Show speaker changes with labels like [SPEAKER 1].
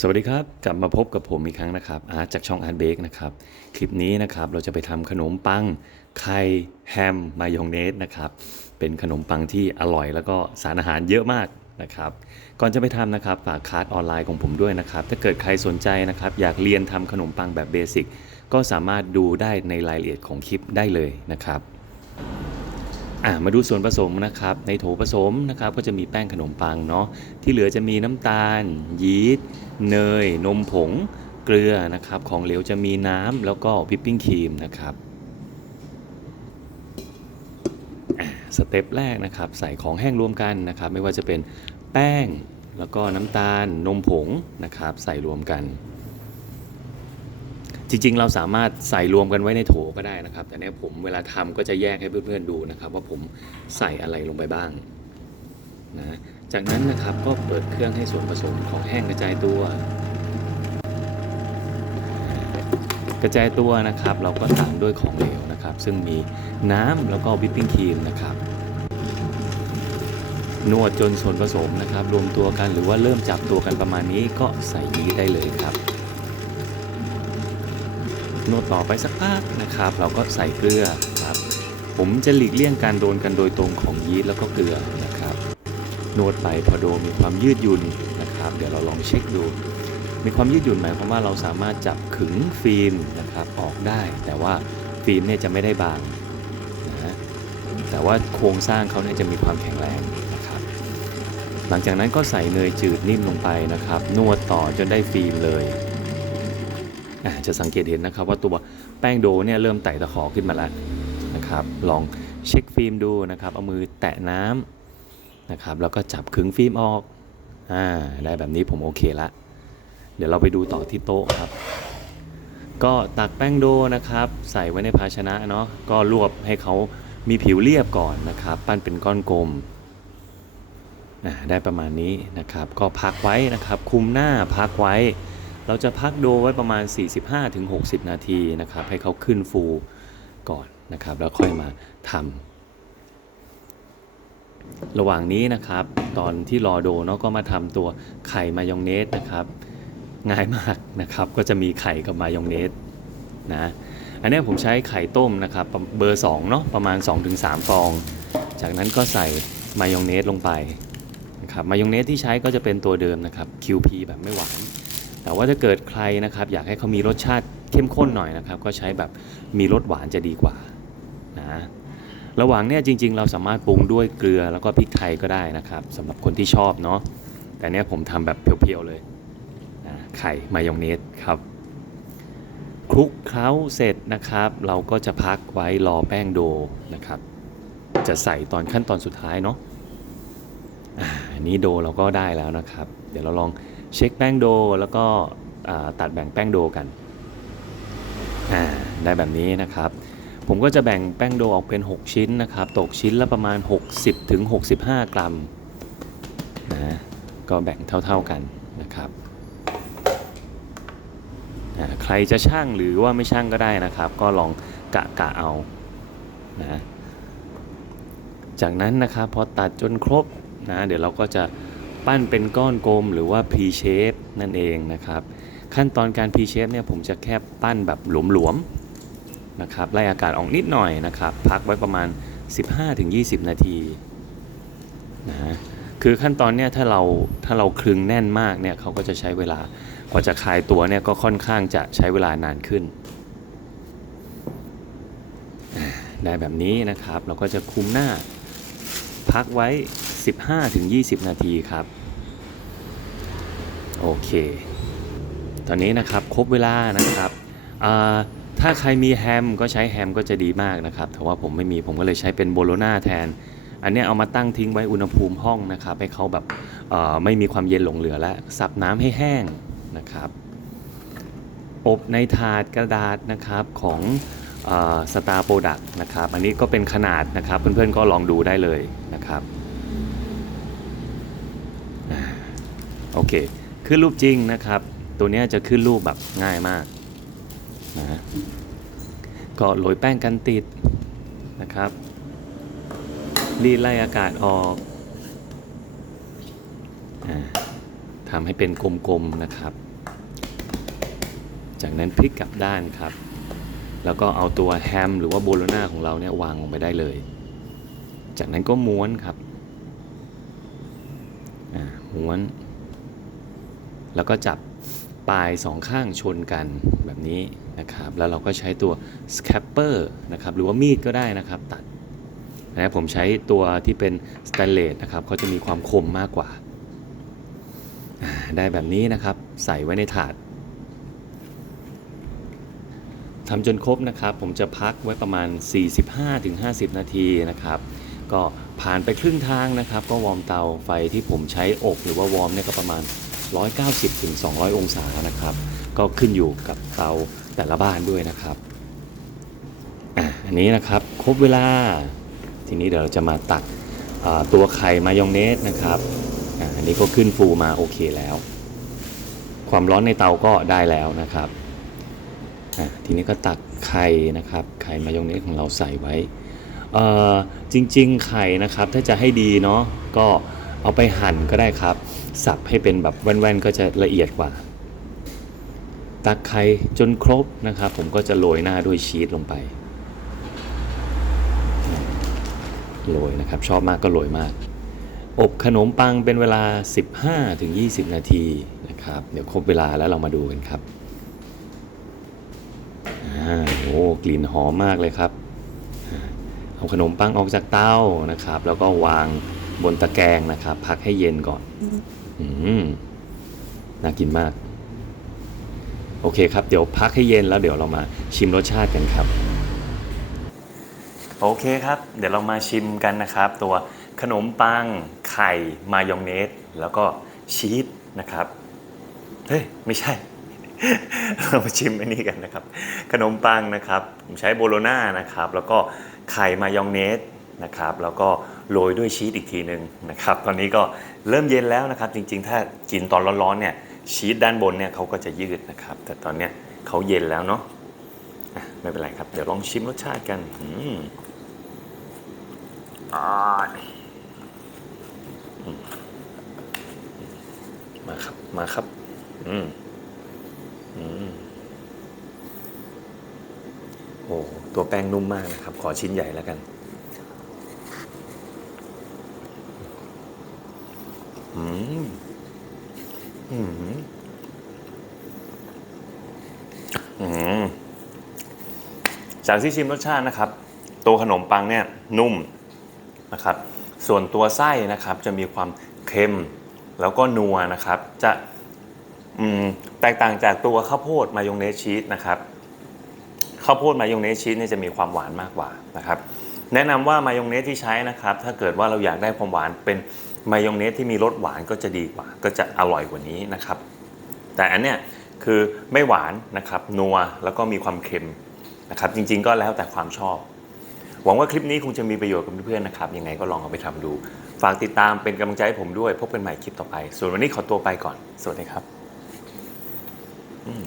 [SPEAKER 1] สวัสดีครับ กลับมาพบกับผมอีกครั้งนะครับอาร์ตจากช่องอาร์ตเบกนะครับ คลิปนี้นะครับเราจะไปทำขนมปังไข่แฮมมายองเนสนะครับ เป็นขนมปังที่อร่อยแล้วก็สารอาหารเยอะมากนะครับ ก่อนจะไปทำนะครับฝากคลาสออนไลน์ของผมด้วยนะครับ ถ้าเกิดใครสนใจนะครับ อยากเรียนทำขนมปังแบบเบสิกก็สามารถดูได้ในรายละเอียดของคลิปได้เลยนะครับ อะมาดูส่วนผสมนะครับ ในโถผสมนะครับ ก็จะมีแป้งขนมปังเนาะที่เหลือจะมีน้ำตาล ยีสต์เนย นมผง เกลือนะครับ ของเหลวจะมีน้ำแล้วก็วิปปิ้งครีมนะครับสเต็ปแรกนะครับ ใส่ของแห้งรวมกันนะครับ ไม่ว่าจะเป็นแป้งแล้วก็น้ำตาลนมผงนะครับ ใส่รวมกัน จริงๆ เราสามารถใส่รวมกันไว้ในโถก็ได้นะครับ แต่เนี่ยผมเวลาทำก็จะแยกให้เพื่อนๆดูนะครับ ว่าผมใส่อะไรลงไปบ้างนะจากนั้นนะครับก็เปิดเครื่องให้ส่วนผสมของแห้งกระจายตัว กระจายตัวนะครับ เราก็ตามด้วยของเหลวนะครับ ซึ่งมีน้ำแล้วก็วิปปิ้งครีมนะครับนวดจนส่วนผสมนะครับ รวมตัวกันหรือว่าเริ่มจับตัวกันประมาณนี้ก็ใส่ยีสต์ได้เลยครับ นวดต่อไปสักพักนะครับ เราก็ใส่เกลือครับ ผมจะหลีกเลี่ยงการโดนกันโดยตรงของยีสต์แล้วก็เกลือนะครับนวดไปพอโดมีความยืดหยุ่นนะครับ เดี๋ยวเราลองเช็คดู มีความยืดหยุ่นหมายความว่าเราสามารถจับขึงฟิล์มนะครับออกได้ แต่ว่าฟิล์มเนี่ยจะไม่ได้บางนะแต่ว่าโครงสร้างเขาเนี่ยจะมีความแข็งแรงนะครับ หลังจากนั้นก็ใส่เนยจืดนิ่มลงไปนะครับ นวดต่อจนได้ฟิล์มเลย จะสังเกตเห็นนะครับว่าตัวแป้งโดเนี่ยเริ่มไต่ตะขอขึ้นมาแล้วนะครับลองเช็คฟิล์มดูนะครับเอามือแตะน้ำนะครับแล้วก็จับขึงฟิล์มออกอ่าได้แบบนี้ผมโอเคละเดี๋ยวเราไปดูต่อที่โต๊ะครับ ก็ตักแป้งโดนะครับ ใส่ไว้ในภาชนะเนาะก็รวบให้เขามีผิวเรียบก่อนนะครับ ปั้นเป็นก้อนกลมอ่าได้ประมาณนี้นะครับ ก็พักไว้นะครับ คุมหน้าพักไว้ เราจะพักโดไว้ประมาณ 45-60 นาทีนะครับให้เขาขึ้นฟูก่อนนะครับแล้วค่อยมาทำระหว่างนี้นะครับตอนที่รอโดเนาะก็มาทำตัวไข่มายองเนสนะครับง่ายมากนะครับก็จะมีไข่กับมายองเนสนะอันนี้ผมใช้ไข่ต้มนะครับเบอร์2เนาะประมาณ 2-3 ฟอง จากนั้นก็ใส่มายองเนสลงไปนะครับมายองเนสที่ใช้ก็จะเป็นตัวเดิมนะครับ QP แบบไม่หวาน แต่ว่าถ้าเกิดใครนะครับอยากให้เขามีรสชาติเข้มข้นหน่อยนะครับ ก็ใช้แบบมีรสหวานจะดีกว่านะระหว่างเนี้ยจริง ๆ เราสามารถปรุงด้วยเกลือแล้วก็พริกไทยก็ได้นะครับสำหรับคนที่ชอบเนาะแต่เนี้ยผมทำแบบเพียวๆเลยนะไข่มายองเนสครับคลุกเคล้าเสร็จนะครับ เราก็จะพักไว้รอแป้งโดนะครับ จะใส่ตอนขั้นตอนสุดท้ายเนาะอ่าอันนี้โดเราก็ได้แล้วนะครับ เดี๋ยวเราลอง เช็คแป้งโดแล้วก็ตัดแบ่งแป้งโดกันได้แบบนี้นะครับ ผมก็จะแบ่งแป้งโดออกเป็น 6 ชิ้นนะครับ ตกชิ้นละประมาณ 60ถึง65 กรัมนะก็แบ่งเท่าๆกันนะครับใครจะช่างหรือว่าไม่ช่างก็ได้นะครับ ก็ลองกะกะเอานะจากนั้นนะครับพอตัดจนครบนะเดี๋ยวเราก็จะ ปั้นเป็นก้อนกลมหรือว่า P shape นั่นเองนะครับ ขั้นตอนการ P shape เนี่ยผมจะแค่ปั้นแบบหลวมๆนะครับไล่อากาศออกนิดหน่อยนะครับ พักไว้ประมาณ 15-20 นาทีนะฮะคือขั้นตอนเนี่ยถ้าเราถ้าเราคลึงแน่นมากเนี่ยเขาก็จะใช้เวลากว่าจะคลายตัวเนี่ยก็ค่อนข้างจะใช้เวลานานขึ้น ได้แบบนี้นะครับเราก็จะคุมหน้า พักไว้ 15-20 นาทีครับ โอเค ตอนนี้นะครับครบเวลานะครับ ถ้าใครมีแฮมก็ใช้แฮมก็จะดีมากนะครับ แต่ว่าผมไม่มีผมก็เลยใช้เป็นโบโลนาแทน อันนี้เอามาตั้งทิ้งไว้อุณหภูมิห้องนะครับ ให้เขาแบบไม่มีความเย็นหลงเหลือแล้วสับน้ำให้แห้งนะครับ อบในถาดกระดาษนะครับของสตาร์โปรดักนะครับ อันนี้ก็เป็นขนาดนะครับ เพื่อนๆก็ลองดูได้เลยนะครับอ่า โอเค ขึ้นรูปจริงนะครับ ตัวนี้จะขึ้นรูปแบบง่ายมากนะก็โรยแป้งกันติดนะครับ รีดไล่อากาศออกอทำให้เป็นกลมๆนะครับ จากนั้นพลิกกลับด้านครับ แล้วก็เอาตัวแฮมหรือว่าโบโลนาของเราเนี่ยวางลงไปได้เลย จากนั้นก็ม้วนครับอ่าม้วน แล้วก็จับปลายสองข้างชนกันแบบนี้นะครับ แล้วเราก็ใช้ตัว scraper นะครับหรือว่ามีดก็ได้นะครับตัดนะผมใช้ตัวที่เป็นสแตนเลสนะครับเขาจะมีความคมมากกว่าอ่า ได้แบบนี้นะครับใส่ไว้ในถาดทำจนครบนะครับ ผมจะพักไว้ประมาณ 45-50 นาทีนะครับ ก็ผ่านไปครึ่งทางนะครับ ก็วอร์มเตาไฟที่ผมใช้อบหรือว่าวอร์มเนี่ยก็ประมาณ 190-200 องศานะครับ ก็ขึ้นอยู่กับเตาแต่ละบ้านด้วยนะครับอันนี้นะครับครบเวลา ทีนี้เดี๋ยวเราจะมาตักตัวไข่มายองเนสนะครับอันนี้ก็ขึ้นฟูมาโอเคแล้ว ความร้อนในเตาก็ได้แล้วนะครับทีนี้ก็ตักไข่นะครับไข่มายองเนสของเราใส่ไว้จริงๆไข่นะครับถ้าจะให้ดีเนาะก็เอาไปหั่นก็ได้ครับ สับให้เป็นแบบแว่นๆ ก็จะละเอียดกว่า ตักไข่จนครบนะครับ ผมก็จะโรยหน้าด้วยชีสลงไปโรยนะครับ ชอบมากก็โรยมาก อบขนมปังเป็นเวลา 15-20 นาทีนะครับ เดี๋ยวครบเวลาแล้วเรามาดูกันครับอโอ้กลิ่นหอมมากเลยครับ เอาขนมปังออกจากเตานะครับ แล้วก็วางบนตะแกรงนะครับ พักให้เย็นก่อน น่ากินมาก โอเคครับ เดี๋ยวพักให้เย็นแล้วเดี๋ยวเรามาชิมรสชาติกันครับ โอเคครับ เดี๋ยวเรามาชิมกันนะครับ ตัวขนมปัง ไข่ มายองเนส แล้วก็ชีสนะครับ เฮ้ย ไม่ใช่ เรามาชิมอันนี้กันนะครับ ขนมปังนะครับ ผมใช้โบโลน่านะครับ แล้วก็ไข่มายองเนสนะครับ แล้วก็ โรยด้วยชีสอีกทีหนึ่งนะครับตอนนี้ก็เริ่มเย็นแล้วนะครับ จริงๆ ถ้ากินตอนร้อนๆเนี่ยชีสด้านบนเนี่ยเขาก็จะยืดนะครับ แต่ตอนเนี้ยเขาเย็นแล้วเนาะะไม่เป็นไรครับ เดี๋ยวลองชิมรสชาติกันอ่าอืมมาครับ มาครับ อืมอืมโอ้ตัวแป้งนุ่มมากนะครับ ขอชิ้นใหญ่แล้วกัน อืมอืมอืมจากที่ชิมรสชาตินะครับ ตัวขนมปังเนี่ยนุ่มนะครับ ส่วนตัวไส้นะครับจะมีความเค็มแล้วก็นัวนะครับ จะแตกต่างจากตัวข้าวโพดมายองเนสชีสนะครับข้าวโพดมายองเนสชีสเนี่ยจะมีความหวานมากกว่านะครับ แนะนำว่ามายองเนสที่ใช้นะครับถ้าเกิดว่าเราอยากได้ความหวานเป็นมายองเนสที่มีรสหวานก็จะดีกว่า ก็จะอร่อยกว่านี้นะครับ แต่อันเนี้ยคือไม่หวานนะครับนัวแล้วก็มีความเค็มนะครับ จริง ๆ ก็แล้วแต่ความชอบ หวังว่าคลิปนี้คงจะมีประโยชน์กับเพื่อนๆนะครับยังไงก็ลองเอาไปทำดู ฝากติดตามเป็นกำลังใจให้ผมด้วย พบกันใหม่คลิปต่อไป ส่วนวันนี้ขอตัวไปก่อน สวัสดีครับ อืม